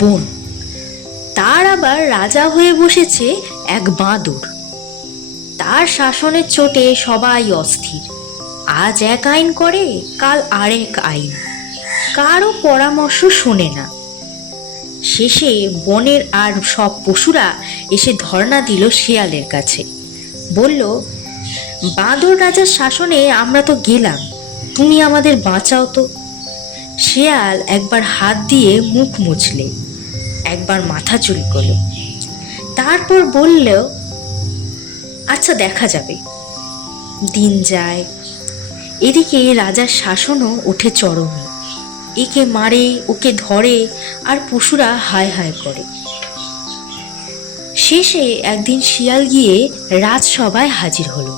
বন, তার আবার রাজা হয়ে বসেছে এক বাঁদর। তার শাসনের চোটে সবাই অস্থির। আজ এক আইন করে, কাল আরেক আইন, কারও পরামর্শ শোনে না। শেষে বনের আর সব পশুরা এসে ধর্ণা দিল শিয়ালের কাছে। বলল, বাঁদর রাজার শাসনে আমরা তো গেলাম, তুমি আমাদের বাঁচাও তো। শিয়াল একবার হাত দিয়ে মুখ মুছলে, একবার মাথা চুলকোল, তারপর বলল, আচ্ছা দেখা যাবে। দিন যায়, এদিকে রাজার শাসনও ওঠে চরমে। একে মারে, ওকে ধরে, আর পশুরা হায় হায় করে। শেষে একদিন শিয়াল গিয়ে রাজসভায় হাজির হলো।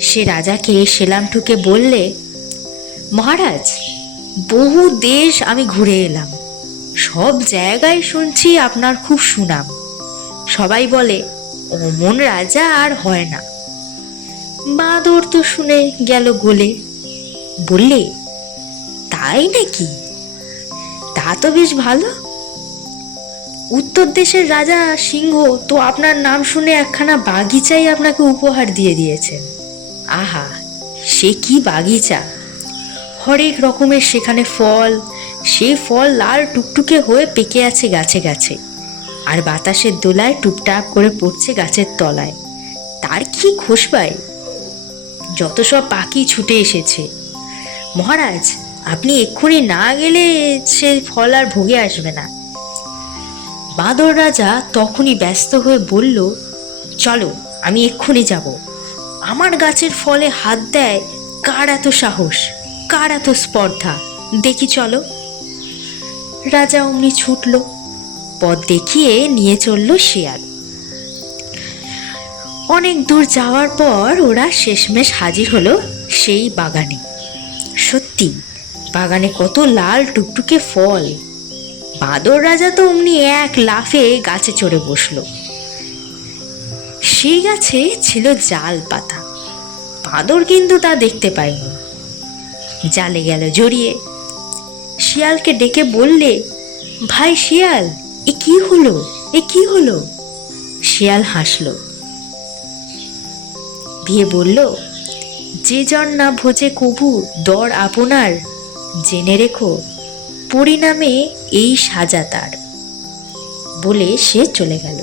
সে রাজাকে সেলাম ঠুকে বললে, মহারাজ, বহু দেশ আমি ঘুরে এলাম, সব জায়গায় শুনছি আপনার খুব সুনাম। সবাই বলে অমন রাজা আর হয় না। বাঁদর তো শুনে গেল গলে। বললে, তাই নাকি? তা তো বেশ ভালো। উত্তর দেশের রাজা সিংহ তো আপনার নাম শুনে একখানা বাগিচাই আপনাকে উপহার দিয়ে দিয়েছেন। আহা, সে কি বাগিচা! হরেক রকমের সেখানে ফল, সেই ফল লাল টুকটুকে হয়ে পেকে আছে গাছে গাছে, আর বাতাসের দোলায় টুপটাপ করে পড়ছে গাছের তলায়। তার কি খোশবাই! যত সব পাখি ছুটে এসেছে। মহারাজ, আপনি এক্ষুনি না গেলে সে ফল আর ভোগে আসবে না। বাঁদর রাজা তখনই ব্যস্ত হয়ে বলল, চলো, আমি এক্ষুনি যাব। আমার গাছের ফলে হাত দেয় কার এত সাহস, কার এত স্পর্ধা, দেখি চলো। রাজা অমনি ছুটল, পথ দেখিয়ে নিয়ে চলল শিয়াল। অনেক দূর যাওয়ার পর ওরা শেষমেশ হাজির হলো সেই বাগানে। সত্যি, বাগানে কত লাল টুকটুকে ফল। বাঁদর রাজা তো অমনি এক লাফে গাছে চড়ে বসলো। সেই গাছে ছিল জাল পাতা। বাঁদর কিন্তু তা দেখতে পায়নি। জালে গেল জড়িয়ে। শিয়ালকে ডেকে বললে, ভাই শিয়াল, এ কি হলো, এ কি হলো? শিয়াল হাসলো, দিয়ে বলল, যে জন না ভোজে কভু দর আপনার, জেনে রেখো পরিণামে এই সাজা তার। বলে সে চলে গেল।